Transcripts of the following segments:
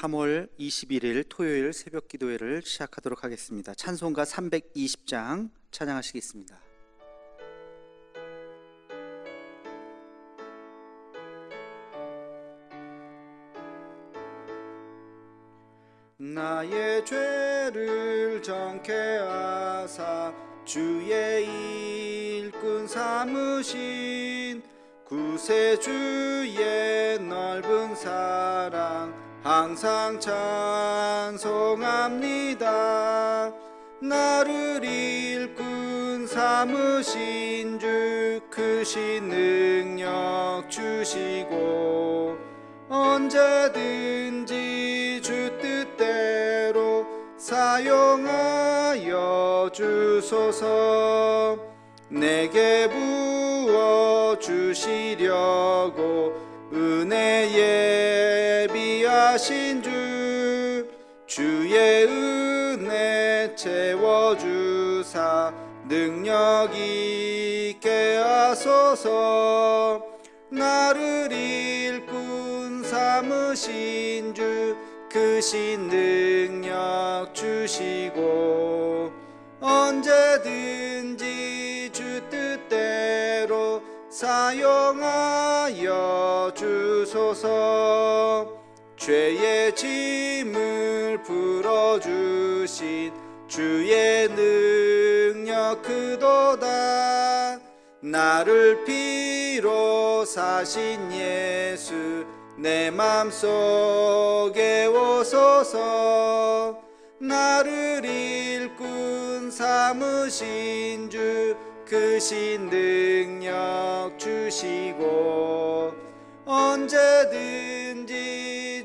3월 21일 토요일 새벽 기도회를 시작하도록 하겠습니다. 찬송가 320장 찬양하시겠습니다. 나의 죄를 정케 하사 주의 일꾼 삼으신 구세주의 넓은 사랑 항상 찬송합니다. 나를 일꾼 삼으신 주 크신 능력 주시고 언제든지 주 뜻대로 사용하여 주소서. 내게 부어 주시려고 은혜 예비하신 주 주의 은혜 채워주사 능력 있게 하소서. 나를 일꾼 삼으신 주 크신 능력 주시고 언제든지 주 뜻대로 사용하여 주소서. 죄의 짐을 풀어주신 주의 능력 크도다. 나를 피로 사신 예수 내 맘속에 오소서. 나를 일꾼 삼으신 주 크신 능력 주시고 언제든지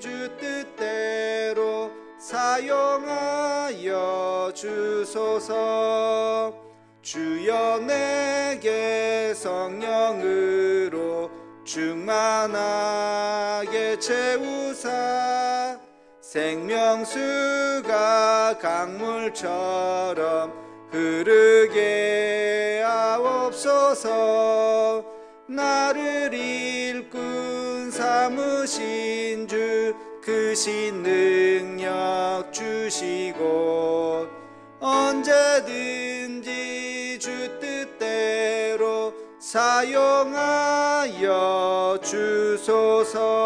주 뜻대로 사용하여 주소서. 주여 내게 성령으로 충만하게 채우사 생명수가 강물처럼 흐르게 하옵소서. 나를 일꾼 삼으신 주 크신 능력 주시고 언제든지 주 뜻대로 사용하여 주소서.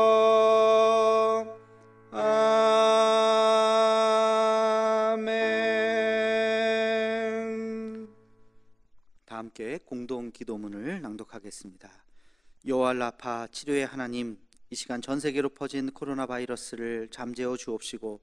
아멘. 다 함께 공동 기도문을 낭독하겠습니다. 여호와 라파 치료의 하나님, 이 시간 전 세계로 퍼진 코로나 바이러스를 잠재워 주옵시고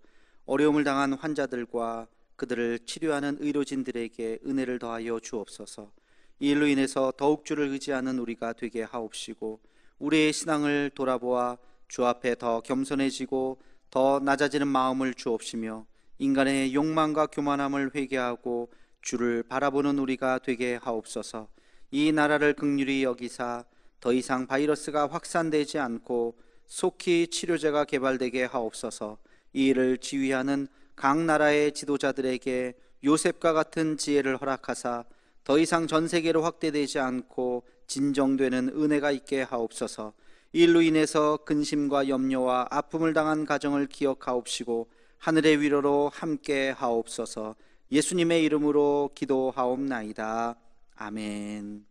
어려움을 당한 환자들과 그들을 치료하는 의료진들에게 은혜를 더하여 주옵소서. 이 일로 인해서 더욱 주를 의지하는 우리가 되게 하옵시고 우리의 신앙을 돌아보아 주 앞에 더 겸손해지고 더 낮아지는 마음을 주옵시며 인간의 욕망과 교만함을 회개하고 주를 바라보는 우리가 되게 하옵소서. 이 나라를 긍휼히 여기사 더 이상 바이러스가 확산되지 않고 속히 치료제가 개발되게 하옵소서. 이 일을 지휘하는 각 나라의 지도자들에게 요셉과 같은 지혜를 허락하사 더 이상 전 세계로 확대되지 않고 진정되는 은혜가 있게 하옵소서. 이 일로 인해서 근심과 염려와 아픔을 당한 가정을 기억하옵시고 하늘의 위로로 함께 하옵소서. 예수님의 이름으로 기도하옵나이다. 아멘.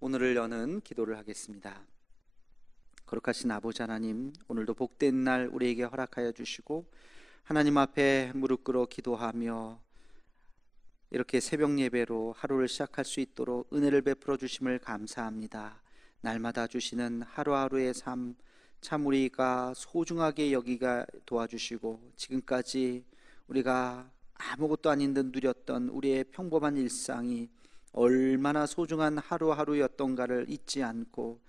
오늘을 여는 기도를 하겠습니다. 거룩하신 아버지 하나님, 오늘도 복된 날 우리에게 허락하여 주시고 하나님 앞에 무릎 꿇어 기도하며 이렇게 새벽 예배로 하루를 시작할 수 있도록 은혜를 베풀어 주심을 감사합니다. 날마다 주시는 하루하루의 삶 참 우리가 소중하게 여기가 도와주시고 지금까지 우리가 아무것도 아닌 듯 누렸던 우리의 평범한 일상이 얼마나 소중한 하루하루였던가를 잊지 않고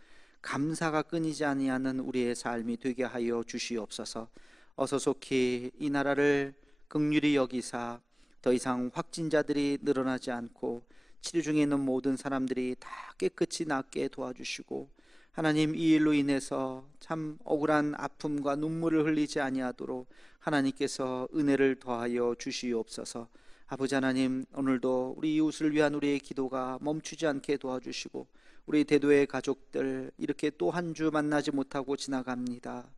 감사가 끊이지 아니하는 우리의 삶이 되게 하여 주시옵소서. 어서 속히 이 나라를 긍휼히 여기사 더 이상 확진자들이 늘어나지 않고 치료 중에 있는 모든 사람들이 다 깨끗이 낫게 도와주시고 하나님, 이 일로 인해서 참 억울한 아픔과 눈물을 흘리지 아니하도록 하나님께서 은혜를 더하여 주시옵소서. 아버지 하나님, 오늘도 우리 이웃을 위한 우리의 기도가 멈추지 않게 도와주시고 우리 대도의 가족들 이렇게 또 한 주 만나지 못하고 지나갑니다.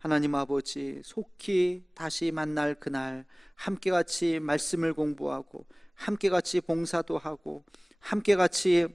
하나님 아버지, 속히 다시 만날 그날 함께 같이 말씀을 공부하고 함께 같이 봉사도 하고 함께 같이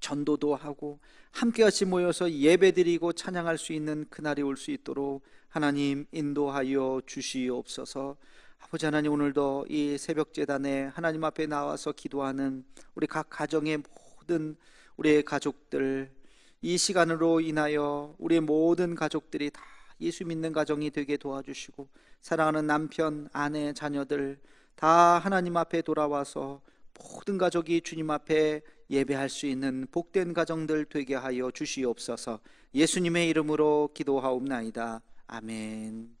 전도도 하고 함께 같이 모여서 예배드리고 찬양할 수 있는 그날이 올 수 있도록 하나님 인도하여 주시옵소서. 아버지 하나님, 오늘도 이 새벽 제단에 하나님 앞에 나와서 기도하는 우리 각 가정의 모든 우리의 가족들, 이 시간으로 인하여 우리의 모든 가족들이 다 예수 믿는 가정이 되게 도와주시고, 사랑하는 남편, 아내, 자녀들 다 하나님 앞에 돌아와서 모든 가족이 주님 앞에 예배할 수 있는 복된 가정들 되게 하여 주시옵소서. 예수님의 이름으로 기도하옵나이다. 아멘.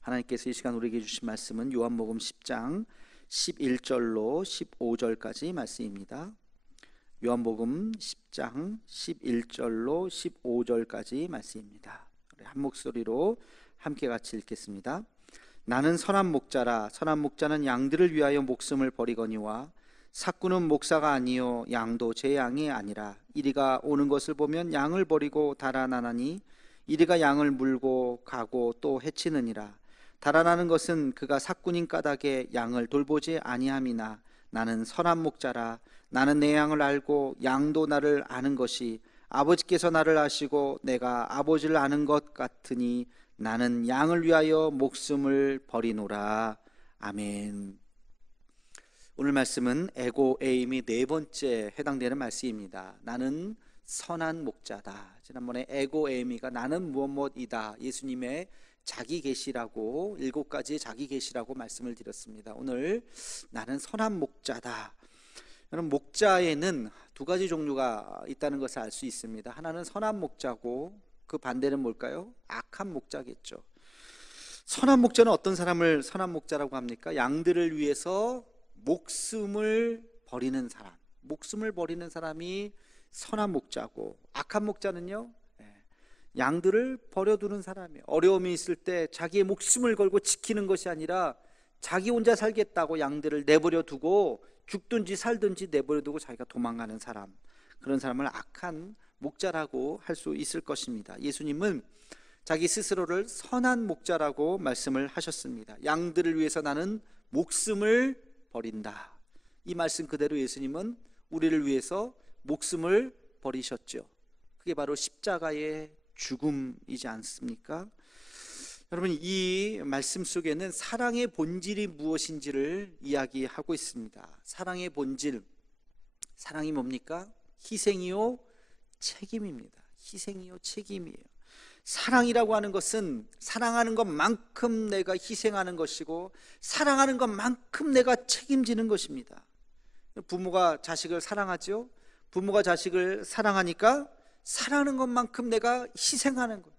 하나님께서 이 시간 우리에게 주신 말씀은 요한복음 10장 11절로 15절까지 말씀입니다. 요한복음 10장 11절로 15절까지 말씀입니다. 한 목소리로 함께 같이 읽겠습니다. 나는 선한 목자라. 선한 목자는 양들을 위하여 목숨을 버리거니와 삭구는 목사가 아니요 양도 제 양이 아니라 이리가 오는 것을 보면 양을 버리고 달아나나니 이리가 양을 물고 가고 또 해치느니라. 달아나는 것은 그가 삭군인 까닭에 양을 돌보지 아니함이나 나는 선한 목자라. 나는 내 양을 알고 양도 나를 아는 것이 아버지께서 나를 아시고 내가 아버지를 아는 것 같으니 나는 양을 위하여 목숨을 버리노라. 아멘. 오늘 말씀은 에고에임이 네 번째 해당되는 말씀입니다. 나는 선한 목자다. 지난번에 에고에이미가 나는 무엇이다, 예수님의 자기 계시라고 7가지 자기 계시라고 말씀을 드렸습니다. 오늘 나는 선한 목자다. 여러분, 목자에는 2가지 종류가 있다는 것을 알 수 있습니다. 하나는 선한 목자고 그 반대는 뭘까요? 악한 목자겠죠. 선한 목자는 어떤 사람을 선한 목자라고 합니까? 양들을 위해서 목숨을 버리는 사람, 목숨을 버리는 사람이 선한 목자고, 악한 목자는요, 양들을 버려두는 사람이에요. 어려움이 있을 때 자기의 목숨을 걸고 지키는 것이 아니라 자기 혼자 살겠다고 양들을 내버려 두고 죽든지 살든지 내버려 두고 자기가 도망가는 사람, 그런 사람을 악한 목자라고 할 수 있을 것입니다. 예수님은 자기 스스로를 선한 목자라고 말씀을 하셨습니다. 양들을 위해서 나는 목숨을 버린다. 이 말씀 그대로 예수님은 우리를 위해서 목숨을 버리셨죠. 그게 바로 십자가의 죽음이지 않습니까? 여러분, 이 말씀 속에는 사랑의 본질이 무엇인지를 이야기하고 있습니다. 사랑의 본질, 사랑이 뭡니까? 희생이요 책임입니다. 희생이요 책임이에요. 사랑이라고 하는 것은 사랑하는 것만큼 내가 희생하는 것이고 사랑하는 것만큼 내가 책임지는 것입니다. 부모가 자식을 사랑하죠. 부모가 자식을 사랑하니까 사랑하는 것만큼 내가 희생하는 것,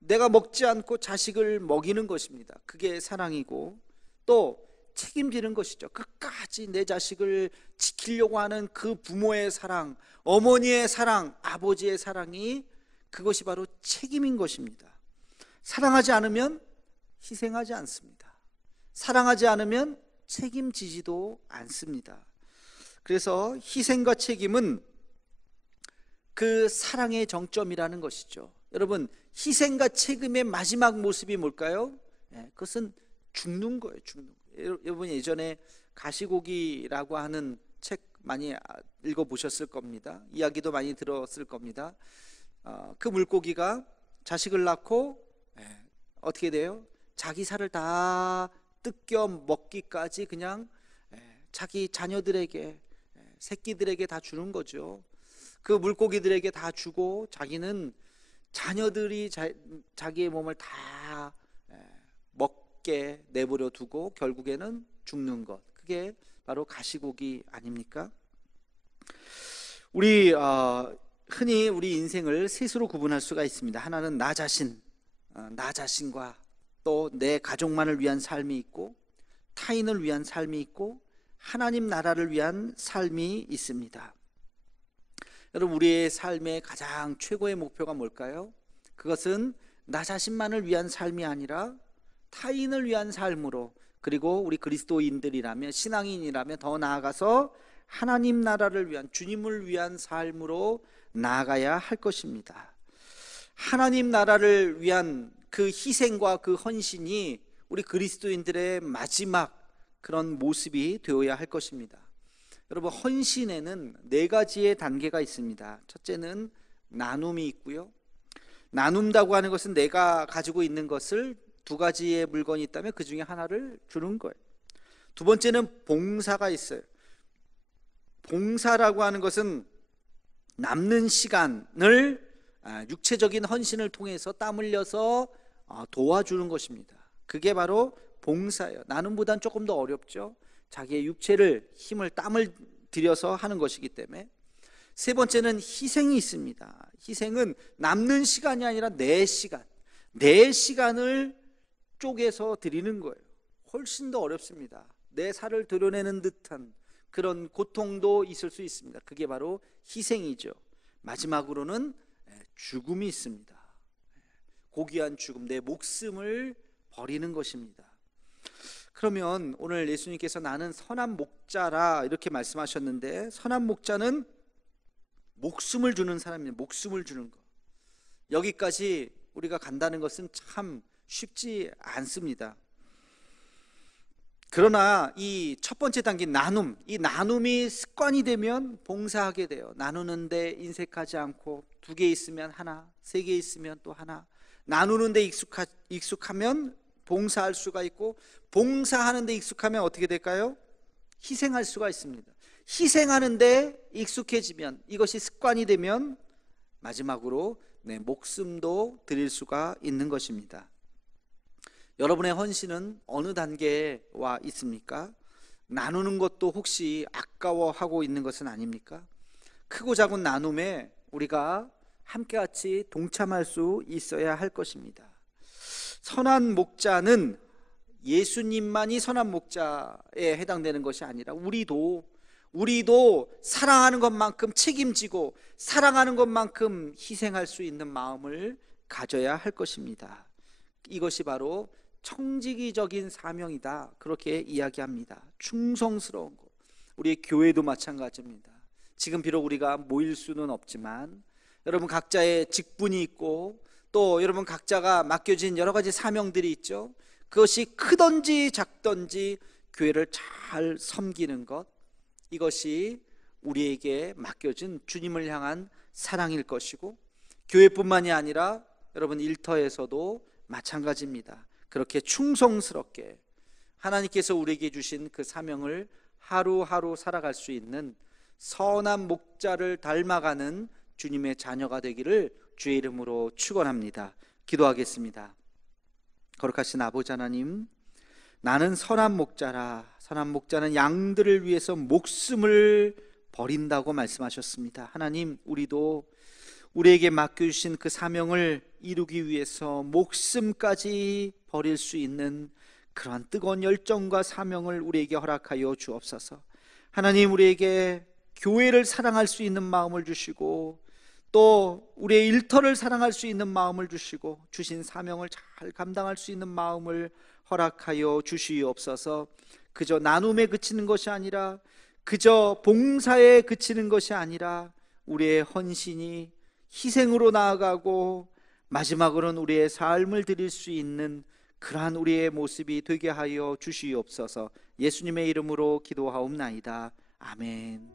내가 먹지 않고 자식을 먹이는 것입니다. 그게 사랑이고 또 책임지는 것이죠. 끝까지 내 자식을 지키려고 하는 그 부모의 사랑, 어머니의 사랑, 아버지의 사랑이, 그것이 바로 책임인 것입니다. 사랑하지 않으면 희생하지 않습니다. 사랑하지 않으면 책임지지도 않습니다. 그래서 희생과 책임은 그 사랑의 정점이라는 것이죠. 여러분, 희생과 책임의 마지막 모습이 뭘까요? 그것은 죽는 거예요. 죽는 거예요. 여러분, 예전에 가시고기라고 하는 책 많이 읽어보셨을 겁니다. 이야기도 많이 들었을 겁니다. 그 물고기가 자식을 낳고 어떻게 돼요? 자기 살을 다 뜯겨 먹기까지 그냥 자기 자녀들에게, 새끼들에게 다 주는 거죠. 그 물고기들에게 다 주고 자기는 자녀들이 자기의 몸을 다 먹게 내버려 두고 결국에는 죽는 것, 그게 바로 가시고기 아닙니까? 우리 흔히 우리 인생을 셋으로 구분할 수가 있습니다. 하나는 나 자신, 나 자신과 또 내 가족만을 위한 삶이 있고, 타인을 위한 삶이 있고, 하나님 나라를 위한 삶이 있습니다. 여러분, 우리의 삶의 가장 최고의 목표가 뭘까요? 그것은 나 자신만을 위한 삶이 아니라 타인을 위한 삶으로, 그리고 우리 그리스도인들이라면, 신앙인이라면 더 나아가서 하나님 나라를 위한, 주님을 위한 삶으로 나아가야 할 것입니다. 하나님 나라를 위한 그 희생과 그 헌신이 우리 그리스도인들의 마지막 그런 모습이 되어야 할 것입니다. 여러분, 헌신에는 네 가지의 단계가 있습니다. 첫째는 나눔이 있고요. 나눈다고 하는 것은 내가 가지고 있는 것을 두 가지의 물건이 있다면 그 중에 하나를 주는 거예요. 두 번째는 봉사가 있어요. 봉사라고 하는 것은 남는 시간을 육체적인 헌신을 통해서 땀 흘려서 도와주는 것입니다. 그게 바로 봉사예요. 나눔보단 조금 더 어렵죠. 자기의 육체를, 힘을, 땀을 들여서 하는 것이기 때문에. 세 번째는 희생이 있습니다. 희생은 남는 시간이 아니라 내 시간을 쪼개서 드리는 거예요. 훨씬 더 어렵습니다. 내 살을 드러내는 듯한 그런 고통도 있을 수 있습니다. 그게 바로 희생이죠. 마지막으로는 죽음이 있습니다. 고귀한 죽음, 내 목숨을 버리는 것입니다. 그러면 오늘 예수님께서 나는 선한 목자라 이렇게 말씀하셨는데, 선한 목자는 목숨을 주는 사람입니다. 목숨을 주는 것. 여기까지 우리가 간다는 것은 참 쉽지 않습니다. 그러나 이 첫 번째 단계 나눔, 이 나눔이 습관이 되면 봉사하게 돼요. 나누는데 인색하지 않고, 2개 있으면 하나, 3개 있으면 또 하나. 나누는데 익숙하면 봉사할 수가 있고, 봉사하는데 익숙하면 어떻게 될까요? 희생할 수가 있습니다. 희생하는데 익숙해지면, 이것이 습관이 되면 마지막으로 내 목숨도 드릴 수가 있는 것입니다. 여러분의 헌신은 어느 단계에 와 있습니까? 나누는 것도 혹시 아까워하고 있는 것은 아닙니까? 크고 작은 나눔에 우리가 함께 같이 동참할 수 있어야 할 것입니다. 선한 목자는 예수님만이 선한 목자에 해당되는 것이 아니라 우리도 사랑하는 것만큼 책임지고 사랑하는 것만큼 희생할 수 있는 마음을 가져야 할 것입니다. 이것이 바로 청지기적인 사명이다, 그렇게 이야기합니다. 충성스러운 것. 우리의 교회도 마찬가지입니다. 지금 비록 우리가 모일 수는 없지만 여러분 각자의 직분이 있고, 또 여러분 각자가 맡겨진 여러 가지 사명들이 있죠. 그것이 크든지 작든지 교회를 잘 섬기는 것, 이것이 우리에게 맡겨진 주님을 향한 사랑일 것이고, 교회뿐만이 아니라 여러분 일터에서도 마찬가지입니다. 그렇게 충성스럽게 하나님께서 우리에게 주신 그 사명을 하루하루 살아갈 수 있는 선한 목자를 닮아가는 주님의 자녀가 되기를 주의 이름으로 축원합니다. 기도하겠습니다. 거룩하신 아버지 하나님, 나는 선한 목자라. 선한 목자는 양들을 위해서 목숨을 버린다고 말씀하셨습니다. 하나님, 우리도 우리에게 맡겨주신 그 사명을 이루기 위해서 목숨까지 버릴 수 있는 그러한 뜨거운 열정과 사명을 우리에게 허락하여 주옵소서. 하나님, 우리에게 교회를 사랑할 수 있는 마음을 주시고, 또 우리의 일터를 사랑할 수 있는 마음을 주시고, 주신 사명을 잘 감당할 수 있는 마음을 허락하여 주시옵소서. 그저 나눔에 그치는 것이 아니라, 그저 봉사에 그치는 것이 아니라 우리의 헌신이 희생으로 나아가고 마지막으로는 우리의 삶을 드릴 수 있는 그러한 우리의 모습이 되게 하여 주시옵소서. 예수님의 이름으로 기도하옵나이다. 아멘.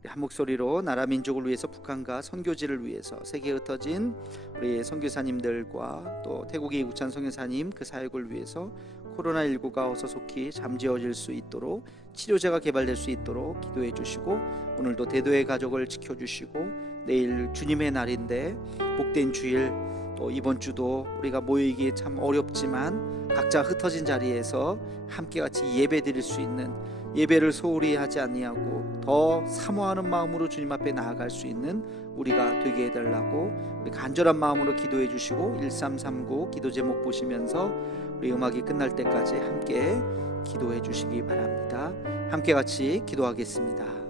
우리 한 목소리로 나라 민족을 위해서, 북한과 선교지를 위해서, 세계에 흩어진 우리 선교사님들과 또 태국의 이구찬 선교사님 그 사역을 위해서 코로나19가 어서 속히 잠재워질 수 있도록, 치료제가 개발될 수 있도록 기도해 주시고, 오늘도 대도의 가족을 지켜주시고, 내일 주님의 날인데 복된 주일, 또 이번 주도 우리가 모이기 참 어렵지만 각자 흩어진 자리에서 함께 같이 예배 드릴 수 있는, 예배를 소홀히 하지 아니하고 더 사모하는 마음으로 주님 앞에 나아갈 수 있는 우리가 되게 해달라고 우리 간절한 마음으로 기도해 주시고, 1339 기도 제목 보시면서 우리 음악이 끝날 때까지 함께 기도해 주시기 바랍니다. 함께 같이 기도하겠습니다.